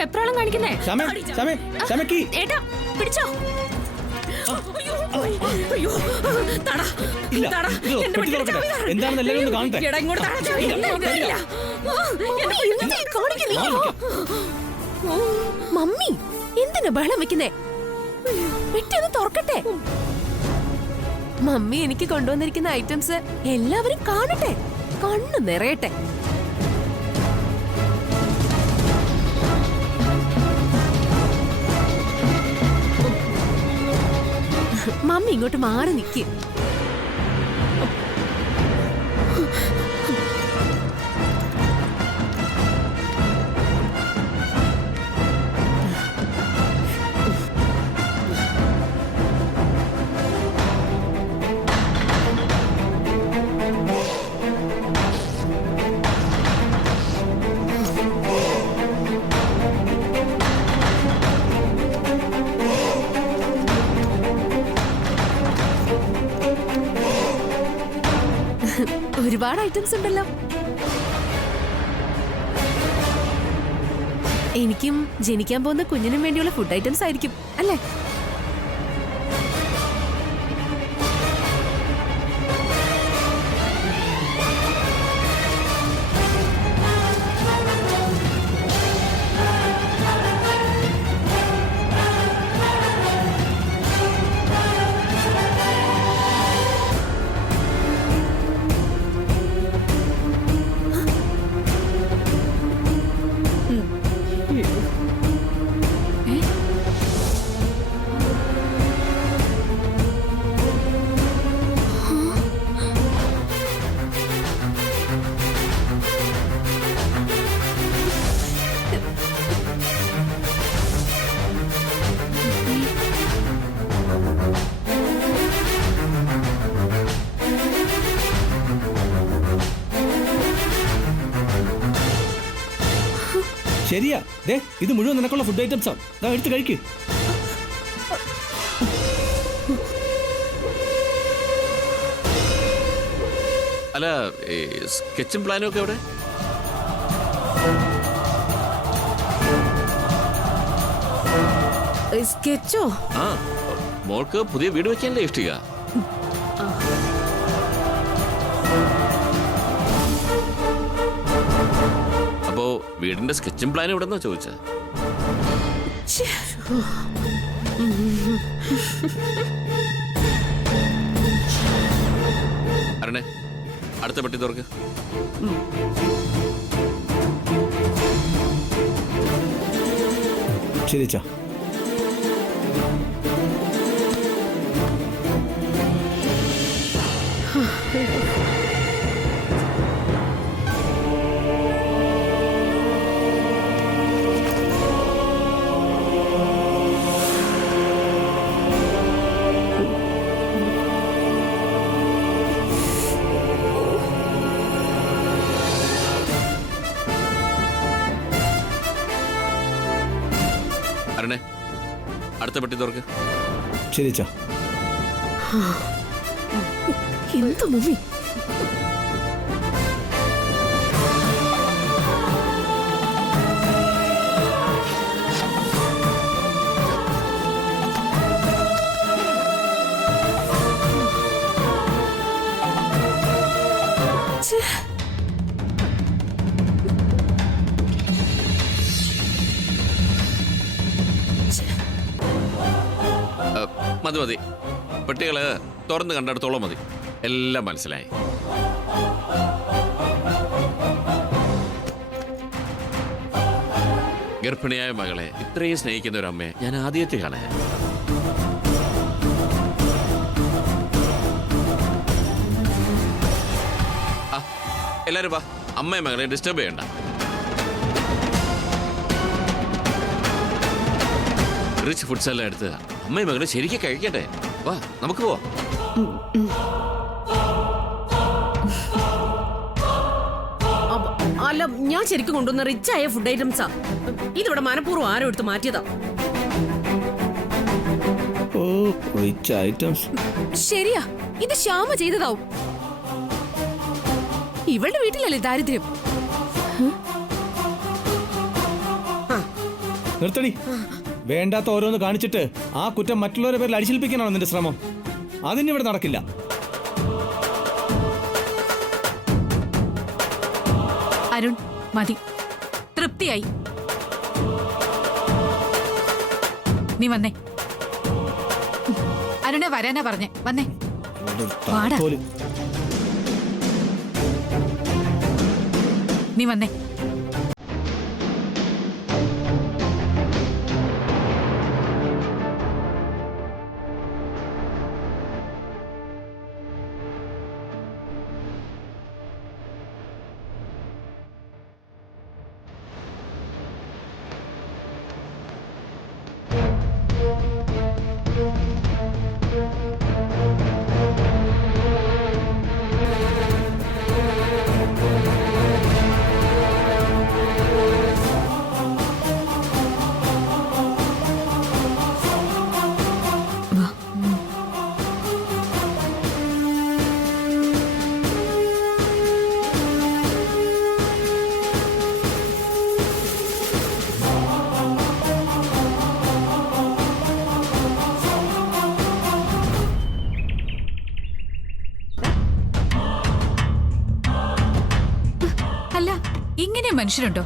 വെപ്രാളം കാണിക്കുന്നേ. ഏട്ടാ പിടിച്ചോ. മമ്മി എന്തിനാ ബഹളം വെക്കുന്നേ? പെട്ടെന്ന് തുറക്കട്ടെ. മമ്മി എനിക്ക് കൊണ്ടുവന്നിരിക്കുന്ന ഐറ്റംസ് എല്ലാവരും കാണട്ടെ, കണ്ണു നിറയട്ടെ. മമ്മി ഇങ്ങോട്ട് മാറി നിൽക്കും. ഒരുപാട് ഐറ്റംസ് ഉണ്ടല്ലോ. എനിക്കും ജനിക്കാൻ പോകുന്ന കുഞ്ഞിനും വേണ്ടിയുള്ള ഫുഡ് ഐറ്റംസ് ആയിരിക്കും അല്ലേ? ശരിയാ, ഇത് മുഴുവൻ നിനക്കുള്ള ഫുഡ് ഐറ്റംസാ. എടുത്ത് കഴിക്ക്. അല്ല, സ്കെച്ചും പ്ലാനും ഒക്കെ എവിടെ? സ്കെച്ചോ? ആ, മോൾക്ക് പുതിയ വീട് വെക്കാനല്ലേ ഇഷ്ടിക? അപ്പോ വീടിന്റെ സ്കെച്ചും പ്ലാനും എവിടെന്നാ ചോദിച്ച? അരണേ, അടുത്ത പെട്ടി തുറക്ക്. ശരി ചാ. അരണേ, അടുത്ത പെട്ടി തുറക്ക്. ശരി ചാ. എന്താ മമ്മി? മതി മതി, പെട്ടികള് തുറന്ന് കണ്ടെടുത്തോളം മതി. എല്ലാം മനസ്സിലായി. ഗർഭിണിയായ മകളെ ഇത്രയും സ്നേഹിക്കുന്ന ഒരു അമ്മയെ ഞാൻ ആദ്യത്തെ കാണാൻ. എല്ലാരും വാ, അമ്മയും മകളെ ഡിസ്റ്റർബ് ചെയ്യണ്ട. റിച്ച് ഫുഡ്സ് എല്ലാം എടുത്ത് അമ്മയും മകളെ ശരിക്കും കഴിക്കട്ടെ. വാ, നമുക്ക് പോവാം. അല്ല, ഞാൻ ശരിക്കും കൊണ്ടുവന്ന റിച്ച് ആയ ഫുഡ് ഐറ്റംസാ. ഇതിവിടെ മനഃപൂർവ്വം ആരോ എടുത്ത് മാറ്റിയതാ. ഓ, റിച്ച് ഐറ്റംസ്. ശരിയാ, ഇത് ശ്യാമ ചെയ്തതാവും. ഇവളുടെ വീട്ടിലല്ലേ ദാരിദ്ര്യം. നിർത്തടി. വേണ്ടാത്ത ഓരോന്ന് കാണിച്ചിട്ട് ആ കുറ്റം മറ്റുള്ളവരുടെ പേരിൽ അടിച്ചേൽപ്പിക്കാനാണോ നിന്റെ ശ്രമം? അതിനിവിടെ നടക്കില്ല. അരുൺ, മതി, തൃപ്തിയായി. നീ വന്നേ. അരുണെ വരാനാ പറഞ്ഞേ, വന്നേ. വാടാ. നീ വന്നേ. അല്ല, ഇങ്ങനെ മനുഷ്യരുണ്ടോ?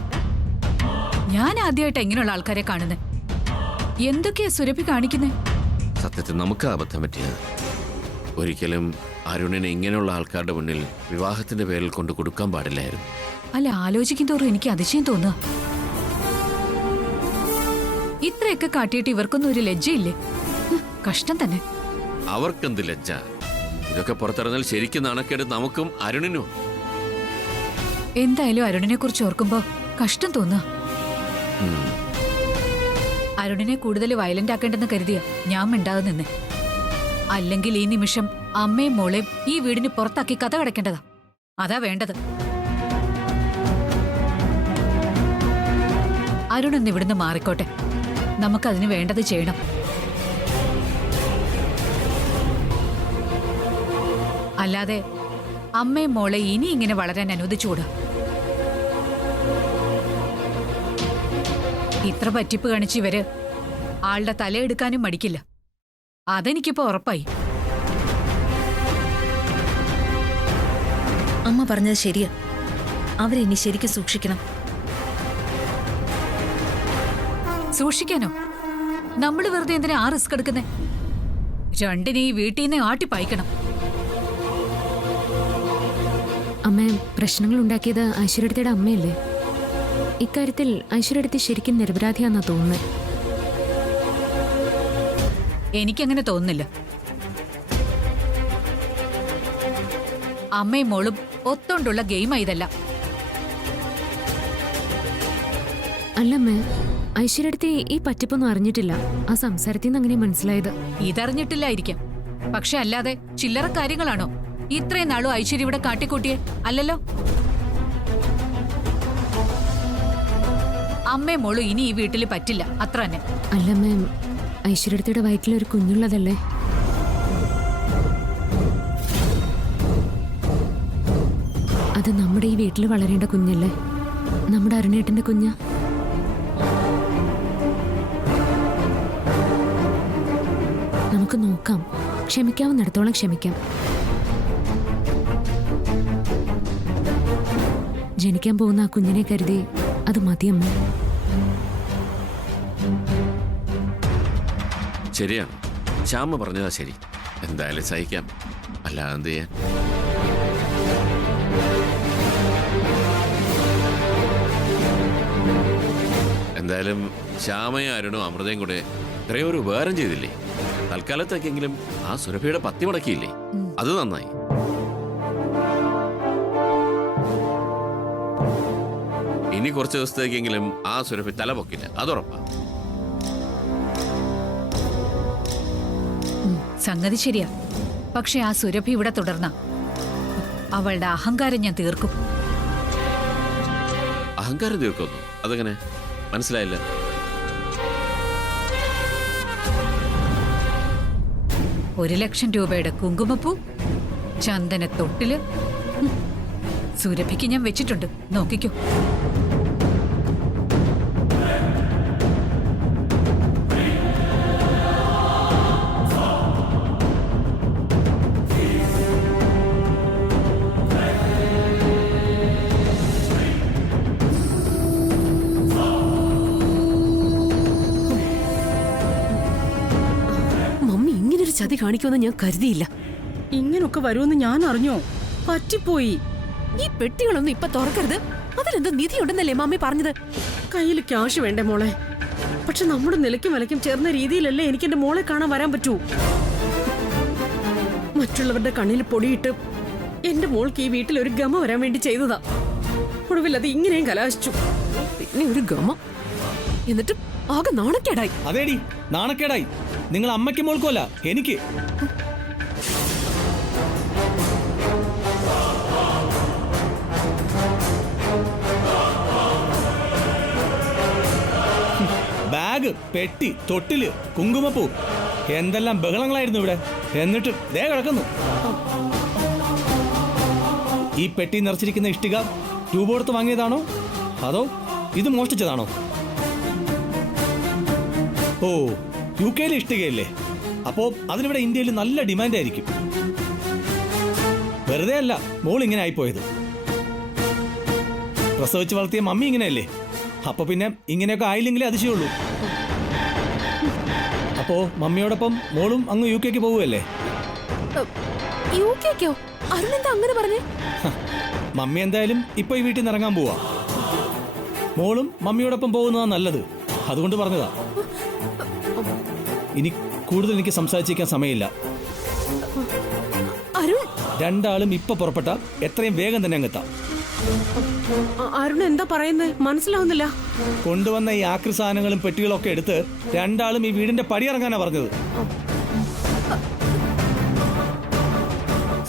ഞാൻ ആദ്യമായിട്ട് എങ്ങനെയുള്ള ആൾക്കാരെ കാണുന്നത്. എന്തൊക്കെയാ സുരഭി കാണിക്കുന്നേ? സത്യത്തിൽ നമുക്ക് അബദ്ധം പറ്റിയത്. ഒരിക്കലും അരുണിനെ ഇങ്ങനെയുള്ള ആൾക്കാരുടെ മുന്നിൽ വിവാഹത്തിന്റെ പേരിൽ കൊണ്ട് കൊടുക്കാൻ പാടില്ലായിരുന്നു. അല്ല, ആലോചിക്കും തോറും എനിക്ക് അതിശയം തോന്നുക. ഇത്രയൊക്കെ കാട്ടിയിട്ട് ഇവർക്കൊന്നും ഒരു ലജ്ജയില്ലേ? കഷ്ടം തന്നെ. അവർക്കെന്ത് ലജ്ജ? ഇതൊക്കെ പുറത്തിറങ്ങാൽ ശരിക്കും നാണക്കേട് നമുക്കും അരുണിനും. എന്തായാലും അരുണിനെ കുറിച്ച് ഓർക്കുമ്പോ കഷ്ടം തോന്നുക. അരുണിനെ കൂടുതൽ വയലന്റ് ആക്കേണ്ടെന്ന് കരുതിയ ഞാൻ മിണ്ടാതെ നിന്നെ. അല്ലെങ്കിൽ ഈ നിമിഷം അമ്മയും മോളെയും ഈ വീടിന് പുറത്താക്കി കഥ കടക്കേണ്ടതാ. അതാ വേണ്ടത്. അരുണൊന്ന് ഇവിടുന്ന് മാറിക്കോട്ടെ. നമുക്കതിന് വേണ്ടത് ചെയ്യണം. അല്ലാതെ അമ്മയും മോളെ ഇനി ഇങ്ങനെ വളരാൻ അനുവദിച്ചുകൂടാ. ഇത്ര പറ്റിപ്പ് കാണിച്ച് ഇവര് ആളുടെ തലയെടുക്കാനും മടിക്കില്ല. അതെനിക്കിപ്പോ ഉറപ്പായി. അമ്മ പറഞ്ഞത് ശരിയാ. അവരെ ഇനി ശരിക്കും സൂക്ഷിക്കണം. സൂക്ഷിക്കാനോ? നമ്മൾ വെറുതെ എന്തിനാ ആ റിസ്ക് എടുക്കുന്നേ? രണ്ടിനെ ഈ വീട്ടിൽ നിന്ന് ആട്ടിപ്പായിക്കണം. അമ്മ, പ്രശ്നങ്ങൾ ഉണ്ടാക്കിയത് ഐശ്വര്യടുത്തിയുടെ അമ്മയല്ലേ? ഇക്കാര്യത്തിൽ ഐശ്വര്യടുത്തി ശരിക്കും നിരപരാധിയാന്നാ തോന്നുന്നത്. എനിക്കങ്ങനെ തോന്നുന്നില്ല. അമ്മയും മോളും ഒത്തോണ്ടുള്ള ഗെയിമാ ഇതല്ല. അല്ലമ്മേ, ഐശ്വര്യടുത്തി ഈ പറ്റിപ്പൊന്നും അറിഞ്ഞിട്ടില്ല. ആ സംസാരത്തിൽ നിന്ന് അങ്ങനെ മനസ്സിലായത്. ഇതറിഞ്ഞിട്ടില്ലായിരിക്കാം. പക്ഷെ അല്ലാതെ ചില്ലറ കാര്യങ്ങളാണോ ഇത്രയും നാളും ഐശ്വര്യ ഇവിടെ കാട്ടിക്കൂട്ടിയേ? അല്ലല്ലോ. അമ്മയും മോളും ഇനി ഈ വീട്ടിൽ പറ്റില്ല, അത്ര തന്നെ. അല്ലമ്മേ, ഐശ്വര്യടുത്തിയുടെ വയറ്റിലൊരു കുഞ്ഞുള്ളതല്ലേ? അത് നമ്മുടെ ഈ വീട്ടിൽ വളരേണ്ട കുഞ്ഞല്ലേ? നമ്മുടെ അരുണേട്ടന്റെ കുഞ്ഞ്. നമുക്ക് നോക്കാം. ക്ഷമിക്കാവുന്നിടത്തോളം ക്ഷമിക്കാം. ജനിക്കാൻ പോകുന്ന ആ കുഞ്ഞിനെ കരുതി അത് മതിയമ്മ. ശരിയാണ്, ശ്യാമ പറഞ്ഞതാ ശരി. എന്തായാലും സഹിക്കാം, അല്ലാതെ എന്ത് ചെയ്യാൻ? എന്തായാലും ശ്യാമയും അരുണും അമൃതയും കൂടെ ഇത്രയും ഒരു ഉപകാരം ചെയ്തില്ലേ? തൽക്കാലത്തേക്കെങ്കിലും ആ സുരഭിയുടെ പത്തി മുടക്കിയില്ലേ? അത് നന്നായി. ഇനി കുറച്ച് ദിവസത്തേക്കെങ്കിലും ആ സുരഭി തല പൊക്കില്ല, അതുറപ്പാ. സംഗതി ശരിയാ. പക്ഷെ ആ സുരഭി ഇവിടെ തുടർന്ന അവളുടെ അഹങ്കാരം ഞാൻ തീർക്കും. അഹങ്കാരം തീർക്കുന്നു? അതെങ്ങനെ? മനസ്സിലായില്ല. ₹1,00,000 കുങ്കുമപ്പൂ, ചന്ദനത്തൊട്ടില് സുരഭിക്ക് ഞാൻ വെച്ചിട്ടുണ്ട്, നോക്കിക്കോ. മമ്മി ഇങ്ങനൊരു ചതി കാണിക്കുമെന്ന് ഞാൻ കരുതിയില്ല. ഇങ്ങനൊക്കെ വരുമെന്ന് ഞാൻ അറിഞ്ഞോ? പറ്റിപ്പോയി. ഈ പെട്ടികളൊന്നും ഇപ്പൊ തുറക്കരുത്, അതിലെന്തോ നിധി ഉണ്ടെന്നല്ലേ മമ്മി പറഞ്ഞത്. കയ്യിൽ ക്യാഷ് വേണ്ടേ മോളെ? പക്ഷെ നമ്മുടെ നിലയ്ക്കും വിലയ്ക്കും ചേർന്ന രീതിയിലല്ലേ എനിക്ക് എന്റെ മോളെ കാണാൻ വരാൻ പറ്റൂ. മറ്റുള്ളവരുടെ കണ്ണിൽ പൊടിയിട്ട് എന്റെ മോൾക്ക് ഈ വീട്ടിൽ ഒരു ഗമ വരാൻ വേണ്ടി ചെയ്തതാ. ഒടുവിൽ അത് ഇങ്ങനെയും കലാശിച്ചു. പിന്നെ ഒരു ഗമ, എന്നിട്ട് ആകെ നാണക്കേടായി. അതേടി നാണക്കേടായി. നിങ്ങൾ അമ്മയ്ക്ക് മോൾക്കുമല്ല, എനിക്ക്. ബാഗ്, പെട്ടി, തൊട്ടില്, കുങ്കുമപ്പൂ, എന്തെല്ലാം ബഹളങ്ങളായിരുന്നു ഇവിടെ. എന്നിട്ട് ദേ കിടക്കുന്നു. ഈ പെട്ടി നിറച്ചിരിക്കുന്ന ഇഷ്ടിക രൂപ കൊടുത്ത് വാങ്ങിയതാണോ അതോ ഇത് മോഷ്ടിച്ചതാണോ? ഓ, UK ഇഷ്ടികയല്ലേ? അപ്പോ അതിനിവിടെ ഇന്ത്യയിൽ നല്ല ഡിമാൻഡ് ആയിരിക്കും. വെറുതെ അല്ല മോൾ ഇങ്ങനെ ആയിപ്പോയത്. പ്രസവിച്ച് വളർത്തിയ മമ്മി ഇങ്ങനെയല്ലേ? അപ്പൊ പിന്നെ ഇങ്ങനെയൊക്കെ ആയില്ലെങ്കിലേ അതിശയുള്ളൂ. അപ്പോ മമ്മിയോടൊപ്പം മോളും അങ്ങ് UK പോവുകയല്ലേ? യുകെക്കോ? അരുണെന്താ അങ്ങനെ പറഞ്ഞേ? മമ്മി എന്തായാലും ഇപ്പൊ ഈ വീട്ടിൽ നിന്ന് ഇറങ്ങാൻ പോവാ. മോളും മമ്മിയോടൊപ്പം പോകുന്നതാ നല്ലത്, അതുകൊണ്ട് പറഞ്ഞതാ. ഇനി കൂടുതൽ എനിക്ക് സംസാരിച്ചിരിക്കാൻ സമയമില്ല. രണ്ടാളും ഇപ്പൊ പുറപ്പെട്ട എത്രയും വേഗം തന്നെ അങ്ങെത്താം. അരുൺ എന്താ പറയുന്നത്? മനസ്സിലാവുന്നില്ല. കൊണ്ടുവന്ന ഈ ആക്രി സാധനങ്ങളും പെട്ടികളും ഒക്കെ എടുത്ത് രണ്ടാളും ഈ വീടിന്റെ പടിയിറങ്ങാനാ പറഞ്ഞത്.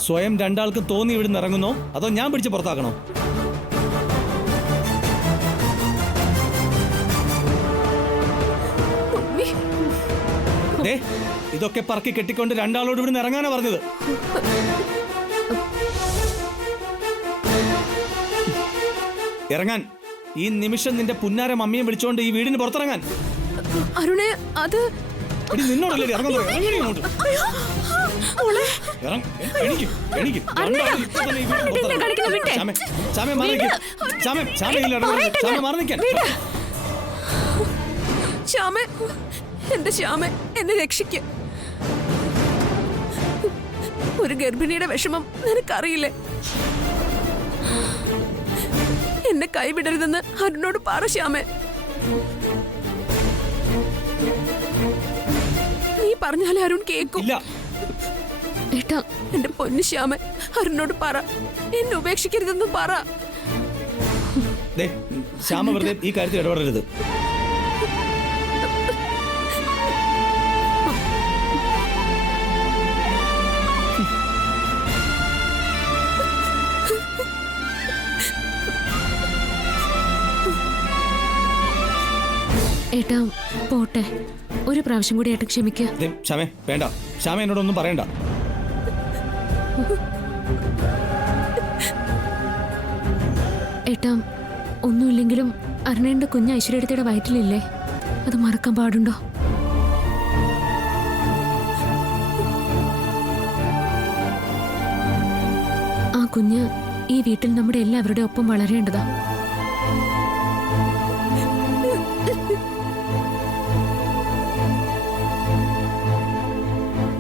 സ്വയം രണ്ടാൾക്കും തോന്നി ഇവിടുന്ന് ഇറങ്ങുന്നോ അതോ ഞാൻ പിടിച്ച് പുറത്താക്കണോ? ഇതൊക്കെ പറക്കി കെട്ടിക്കൊണ്ട് രണ്ടാളോട് ഇവിടുന്ന് ഇറങ്ങാനാ പറഞ്ഞത്. ഇറങ്ങാൻ. ഈ നിമിഷം നിന്റെ പുന്നാര മമ്മിയെ വിളിച്ചോണ്ട് ഈ വീടിന് പുറത്തിറങ്ങാൻ. അരുണേ, അത് നിന്നോടല്ലേ ഇറങ്ങാൻ ശ്യാമേ, എന്റെ ശ്യാമേ, എന്നെ രക്ഷിക്ക്. ഒരു ഗർഭിണിയുടെ വിഷമം നിനക്കറിയില്ലേ? എന്നെ കൈവിടരുതെന്ന് അരുണോട് പറ ശ്യാമേ. നീ പറഞ്ഞാലേ അരുൺ കേൾക്കും. ഏട്ടാ, എന്റെ പൊന്നു ശ്യാമേ, അരുണോട് പറ, എന്നെ ഉപേക്ഷിക്കരുതെന്ന് പറ. ശ്യാമ വെറുതെ ഈ കാര്യത്തിൽ ഇടപെടരുത്. ഏട്ടാ പോട്ടെ, ഒരു പ്രാവശ്യം കൂടി ഏട്ടൻ ക്ഷമിക്കുക. ശ്യാമേ വേണ്ട, ശ്യാമ എന്നോടൊന്നും പറയണ്ട. ഏട്ടാ, ഒന്നുമില്ലെങ്കിലും അരുണേന്റെ കുഞ്ഞ് ഐശ്വര്യയുടെ വയറ്റിലില്ലേ? അത് മറക്കാൻ പാടുണ്ടോ? ആ കുഞ്ഞ് ഈ വീട്ടിൽ നമ്മുടെ എല്ലാവരുടെ ഒപ്പം വളരേണ്ടതാ.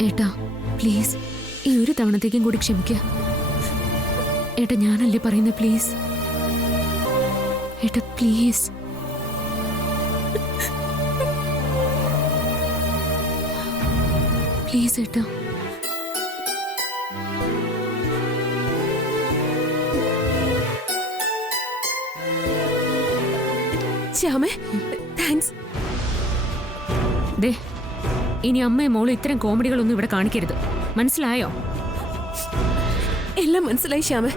ഏട്ടാ പ്ലീസ്, ഈ ഒരു തവണത്തേക്കും കൂടി ക്ഷമിക്കുക. ഏട്ടാ ഞാനല്ലേ പറയുന്നത്, പ്ലീസ് ഏട്ടാ, പ്ലീസ്. പ്ലീസ് ഏട്ടാ. ശ്യാമേ, താങ്ക്സ്. ദേ, ഇനി അമ്മയും മോളും ഇത്തരം കോമഡികളൊന്നും ഇവിടെ കാണിക്കരുത്, മനസ്സിലായോ? എല്ലാം മനസ്സിലായി ശ്യാമേ.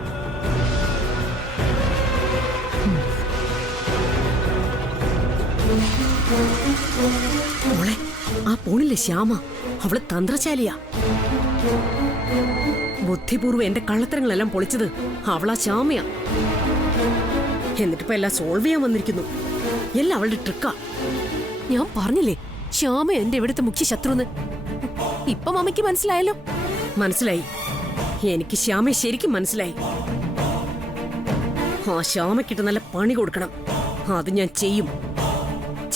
മോളെ, ആ പോണില്ലേ ശ്യാമ, അവള് തന്ത്രശാലിയാ. ബുദ്ധിപൂർവ്വം എന്റെ കള്ളത്തരങ്ങളെല്ലാം പൊളിച്ചത് അവളാ ശ്യാമയാ. എന്നിട്ടിപ്പോ എല്ലാം സോൾവ് ചെയ്യാൻ വന്നിരിക്കുന്നു. എല്ലാം അവളുടെ ട്രിക്കാ. ഞാൻ പറഞ്ഞില്ലേ ശ്യാമ എന്റെ ഇവിടുത്തെ മുഖ്യ ശത്രുന്ന്. ഇപ്പൊ മമ്മിക്ക് മനസ്സിലായല്ലോ. മനസ്സിലായി. എനിക്ക് ശ്യാമയെ ശരിക്കും മനസ്സിലായി. ആ ശ്യാമയ്ക്കിട്ട് നല്ല പണി കൊടുക്കണം. അത് ഞാൻ ചെയ്യും,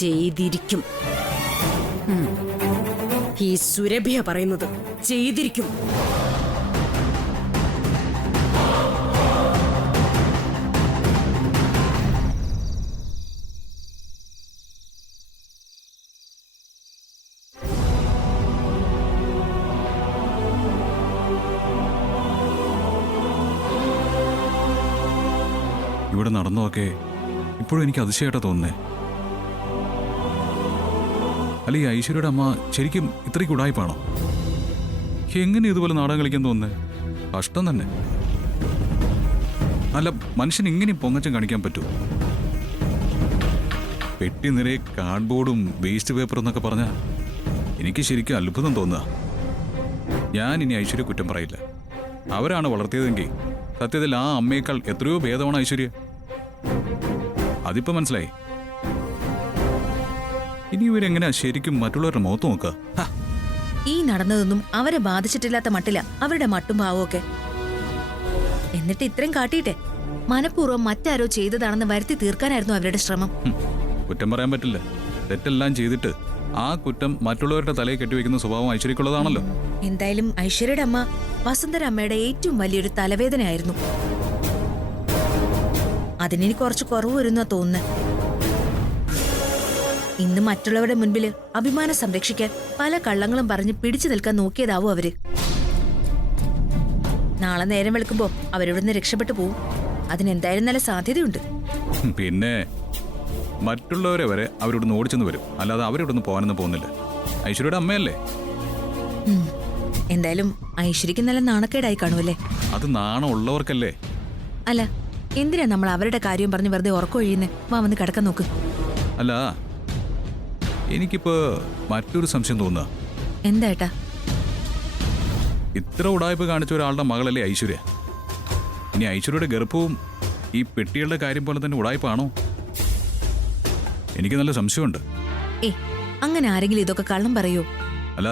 ചെയ്തിരിക്കും. ഈ സുരഭിയ പറയുന്നത് ചെയ്തിരിക്കും. ഇവിടെ നടന്നതൊക്കെ ഇപ്പോഴും എനിക്ക് അതിശയമായിട്ടാ തോന്നുന്നേ. അല്ല, ഈ ഐശ്വര്യയുടെ അമ്മ ശരിക്കും ഇത്രയ്ക്ക് ഉടായ്പാണോ? എങ്ങനെ ഇതുപോലെ നാടകം കളിക്കാൻ തോന്നുന്നേ? കഷ്ടം തന്നെ. അല്ല, മനുഷ്യൻ ഇങ്ങനെയും പൊങ്ങച്ചം കാണിക്കാൻ പറ്റൂ? പെട്ടി നിറയെ കാർഡ്ബോർഡും വേസ്റ്റ് പേപ്പറും എന്നൊക്കെ പറഞ്ഞാൽ എനിക്ക് ശരിക്കും അത്ഭുതം തോന്നുക. ഞാൻ ഇനി ഐശ്വര്യ കുറ്റം പറയില്ല. അവരാണ് വളർത്തിയതെങ്കിൽ സത്യത്തിൽ ആ അമ്മയേക്കാൾ എത്രയോ ഭേദമാണ് ഐശ്വര്യ. അതിപ്പോ മനസ്സിലായി. ഇനി ഇവരെങ്ങനെയാ ശരിക്കും മറ്റുള്ളവരുടെ മുഖത്ത് നോക്കുക? ഈ നടന്നതൊന്നും അവരെ ബാധിച്ചിട്ടില്ലാത്ത മട്ടില്ല അവരുടെ മട്ടും ഭാവമൊക്കെ. എന്നിട്ട് ഇത്രയും കാട്ടിയിട്ടെ മനഃപൂർവ്വം മറ്റാരോ ചെയ്തതാണെന്ന് വരുത്തി തീർക്കാനായിരുന്നു അവരുടെ ശ്രമം. കുറ്റം പറയാൻ പറ്റില്ല. തെറ്റെല്ലാം ചെയ്തിട്ട് ആ കുറ്റം മറ്റുള്ളവരുടെ തലയിൽ കെട്ടിവെക്കുന്ന സ്വഭാവം ഐശ്വര്യക്കുള്ളതാണല്ലോ. എന്തായാലും ഐശ്വര്യയുടെ അമ്മ വസുന്ധര അമ്മയുടെ ഏറ്റവും വലിയൊരു തലവേദനയായിരുന്നു. അതിനി കുറച്ച് കുറവ് വരുന്ന തോന്നുന്നു. ഇന്ന് മറ്റുള്ളവരുടെ മുൻപിൽ അഭിമാനം സംരക്ഷിക്കാൻ പല കള്ളങ്ങളും പറഞ്ഞ് പിടിച്ചു നിൽക്കാൻ നോക്കിയതാവും അവര്. നാളെ നേരം വെളുക്കുമ്പോ അവരിവിടുന്ന് രക്ഷപ്പെട്ടു പോവും. അതിനെന്തായാലും നല്ല സാധ്യതയുണ്ട്. പിന്നെ മറ്റുള്ളവരെ വരെ അവരിവിടുന്ന് ഓടിച്ചെന്ന് വരും. അല്ലാതെ അവരിവിടുന്ന് പോകാനൊന്നും പോകുന്നില്ല. ഐശ്വര്യയുടെ അമ്മയല്ലേ. എന്തായാലും ഐശ്വര്യക്ക് നല്ല നാണക്കേടായി കാണുമല്ലേ? അത് നാണം ഉള്ളവർക്കല്ലേ. അല്ല, എന്തിനാ നമ്മൾ അവരുടെ കാര്യം പറഞ്ഞ് വെറുതെ ഉറക്കൊഴിയുന്നേ? വാ, വന്ന് കിടക്കാൻ നോക്ക്. അല്ല, എനിക്കിപ്പോ മറ്റൊരു സംശയം തോന്നുക. എന്താ ഏട്ടാ? ഇത്ര ഉടായ്പ കാണിച്ച ഒരാളുടെ മകളല്ലേ ഐശ്വര്യ. ഇനി ഐശ്വര്യയുടെ ഗർഭവും ഈ പെട്ടികളുടെ കാര്യം പോലെ തന്നെ ഉടായ്പാണോ? എനിക്ക് നല്ല സംശയമുണ്ട്. അങ്ങനെ ആരെങ്കിലും ഇതൊക്കെ കള്ളം പറയോ? അല്ല,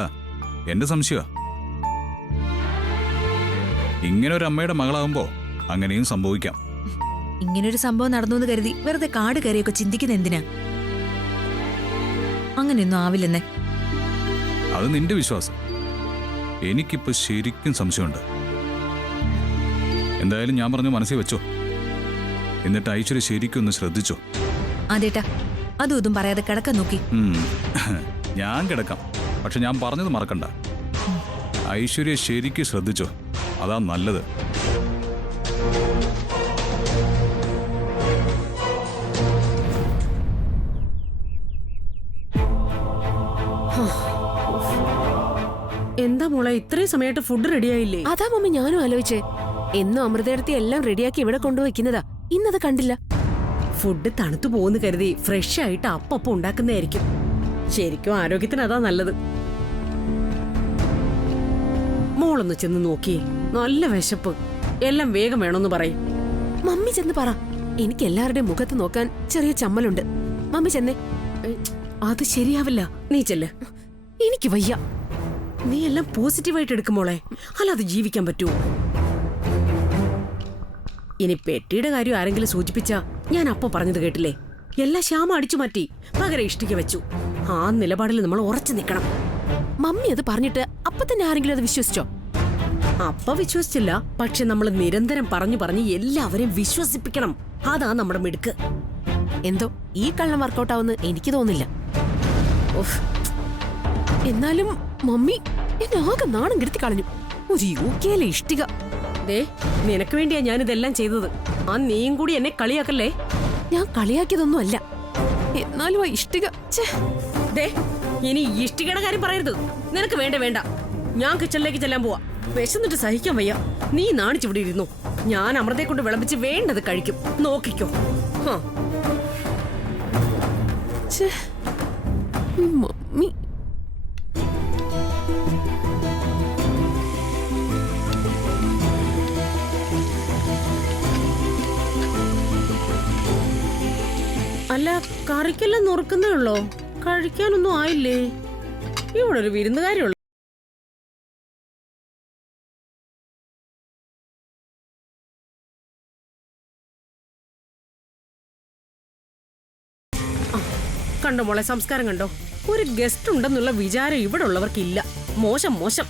എന്റെ സംശയമാ. ഇങ്ങനെ ഒരു അമ്മയുടെ മകളാകുമ്പോ അങ്ങനെയും സംഭവിക്കാം. ഇങ്ങനൊരു സംഭവം നടന്നു എന്ന് കരുതി വെറുതെ കാട് കയറിയൊക്കെ ചിന്തിക്കുന്ന എന്തിനാ? അങ്ങനെയൊന്നും ആവില്ലെന്നേ. അത് നിന്റെ വിശ്വാസം. എനിക്കിപ്പോ ശരിക്കും സംശയമുണ്ട്. എന്തായാലും ഞാൻ പറഞ്ഞു മനസ്സിൽ വെച്ചോ. എന്നിട്ട് ഐശ്വര്യ ശരിക്കും ഒന്ന് ശ്രദ്ധിച്ചോ. അതേട്ടാ, അതും ഇതും പറയാതെ കിടക്കാൻ നോക്കി. ഞാൻ കിടക്കാം, പക്ഷെ ഞാൻ പറഞ്ഞത് മറക്കണ്ട. ഐശ്വര്യ ശരിക്കും ശ്രദ്ധിച്ചോ. അതാ നല്ലത്. എന്താ മോളെ ഇത്രയും സമയമായിട്ട് ഫുഡ് റെഡിയായില്ലേ? അതാ മമ്മി ഞാനും ആലോചിച്ചേ. എന്നും അമൃതയെടുത്തി എല്ലാം റെഡിയാക്കി ഇവിടെ കൊണ്ടുവയ്ക്കുന്നതാ. ഇന്നത് കണ്ടില്ല. ഫുഡ് തണുത്തു പോകുന്നു കരുതി ഫ്രഷ് ആയിട്ട് അപ്പം ഉണ്ടാക്കുന്നതായിരിക്കും. ശരിക്കും ആരോഗ്യത്തിന് അതാ നല്ലത്. മോളൊന്ന് ചെന്ന് നോക്കിയേ. നല്ല വിശപ്പ്. എല്ലാം വേഗം വേണമെന്ന് പറയും. മമ്മി ചെന്ന് പറ. എനിക്ക് എല്ലാവരുടെയും മുഖത്ത് നോക്കാൻ ചെറിയ ചമ്മലുണ്ട്. മമ്മി ചെന്നേ. അത് ശരിയാവില്ല. നീ ചെല്ല്. എനിക്ക് വയ്യ. നീ എല്ലാം പോസിറ്റീവായിട്ട് എടുക്കുമോളെ, അല്ലാതെ ജീവിക്കാൻ പറ്റുമോ? ഇനി പെട്ടിയുടെ കാര്യം ആരെങ്കിലും സൂചിപ്പിച്ചാ ഞാൻ അപ്പൊ പറഞ്ഞത് കേട്ടില്ലേ? എല്ലാം ശ്യാമ അടിച്ചു മാറ്റി പകരം ഇഷ്ടിക വെച്ചു. ആ നിലപാടിൽ നമ്മൾ ഉറച്ചു നിൽക്കണം. മമ്മി അത് പറഞ്ഞിട്ട് അപ്പൊ തന്നെ ആരെങ്കിലും അത് വിശ്വസിച്ചോ? അപ്പ വിശ്വസിച്ചില്ല. പക്ഷെ നമ്മൾ നിരന്തരം പറഞ്ഞു പറഞ്ഞ് എല്ലാവരെയും വിശ്വസിപ്പിക്കണം. അതാ നമ്മുടെ മിടുക്ക്. എന്തോ ഈ കള്ളം വർക്കൗട്ടാവുന്ന് എനിക്ക് തോന്നില്ല. എന്നാലും മമ്മി എന്നെ ആകെ നാണം കെടുത്തി കളഞ്ഞു. ഒരു യുകെയിലെ ഇഷ്ടിക. ദേ, നിനക്ക് വേണ്ടിയാ ഞാനിതെല്ലാം ചെയ്തത്. ആ നീയും കൂടി എന്നെ കളിയാക്കല്ലേ? ഞാൻ കളിയാക്കിയതൊന്നും അല്ല. എന്നാലും ആ ഇഷ്ടിക. ദേ, ഇനി ഇഷ്ടികയുടെ കാര്യം പറയരുത്. നിനക്ക് വേണ്ട വേണ്ട. ഞാൻ കിച്ചണിലേക്ക് ചെല്ലാൻ പോവാ. വിശന്നിട്ട് സഹിക്കാൻ വയ്യ. നീ നാണിച്ചിവിടെ ഇരുന്നു. ഞാൻ അമൃതയെ കൊണ്ട് വിളമ്പിച്ച് വേണ്ടത് കഴിക്കും. നോക്കിക്കോ. മമ്മി അല്ല, കറിക്കെല്ലാം നുറുക്കുന്നേ ഉള്ളോ? കഴിക്കാനൊന്നും ആയില്ലേ? ഇവിടെ ഒരു വിരുന്നുകാരിയുള്ളൂ. കണ്ടോ മോളെ, സംസ്കാരം കണ്ടോ? ഒരു ഗസ്റ്റ് ഉണ്ടെന്നുള്ള വിചാരം ഇവിടെ ഉള്ളവർക്കില്ല. മോശം മോശം.